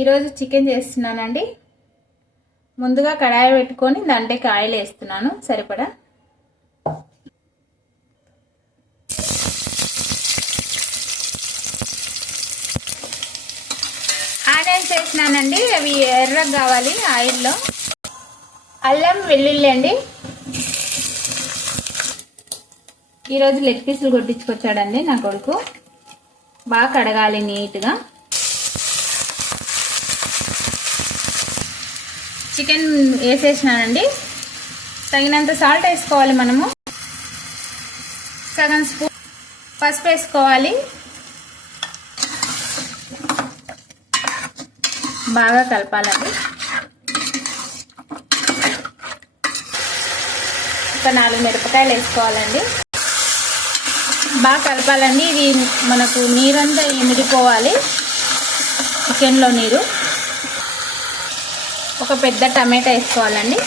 ఈరోజు చికెన్ చేస్తున్నానండి. ముందుగా కడాయి పెట్టుకొని దాంట్లోకి ఆయిల్ వేస్తున్నాను సరిపడా. ఆనియన్స్ వేసినానండి, అవి ఎర్రగా కావాలి ఆయిల్లో. అల్లం వెల్లుల్లి అండి, ఈరోజు లెగ్ పీసులు కొట్టించుకొచ్చాడండి నా కొడుకు. బాగా కడగాలి నీట్గా. చికెన్ వేసేసినానండి. తగినంత సాల్ట్ వేసుకోవాలి మనము. సగం స్పూన్ పసుపు వేసుకోవాలి. బాగా కలపాలండి. ఒక 4 మిరపకాయలు వేసుకోవాలండి. బాగా కలపాలండి. ఇది మనకు నీరంతా ఇమిడిపోవాలి, చికెన్లో నీరు. ఒక పెద్ద టమాటా వేసుకోవాలండి.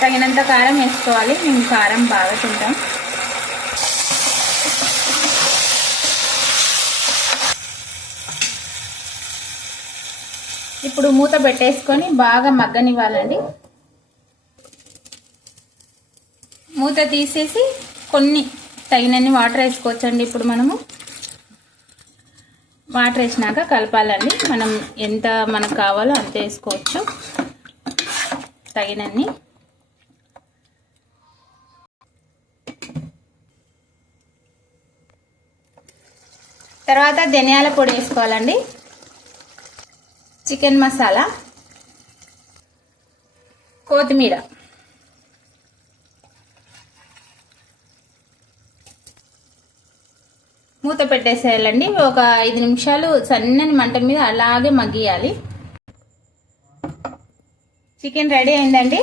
తగినంత కారం వేసుకోవాలి, మేము కారం బాగా తింటాం. ఇప్పుడు మూత పెట్టేసుకొని బాగా మగ్గనివ్వాలండి. మూత తీసేసి కొన్ని తగినన్ని వాటర్ వేసుకోవచ్చండి. ఇప్పుడు మనము వాటర్ వేసినాక కలపాలండి. మనం ఎంత మనకు కావాలో అంత వేసుకోవచ్చు, తగినన్ని. తర్వాత ధనియాల పొడి వేసుకోవాలండి, చికెన్ మసాలా, కొత్తిమీర, మూత పెట్టేసేయాలండి. ఒక 5 నిమిషాలు సన్నని మంట మీద అలాగే మగ్గియాలి. చికెన్ రెడీ అయిందండి.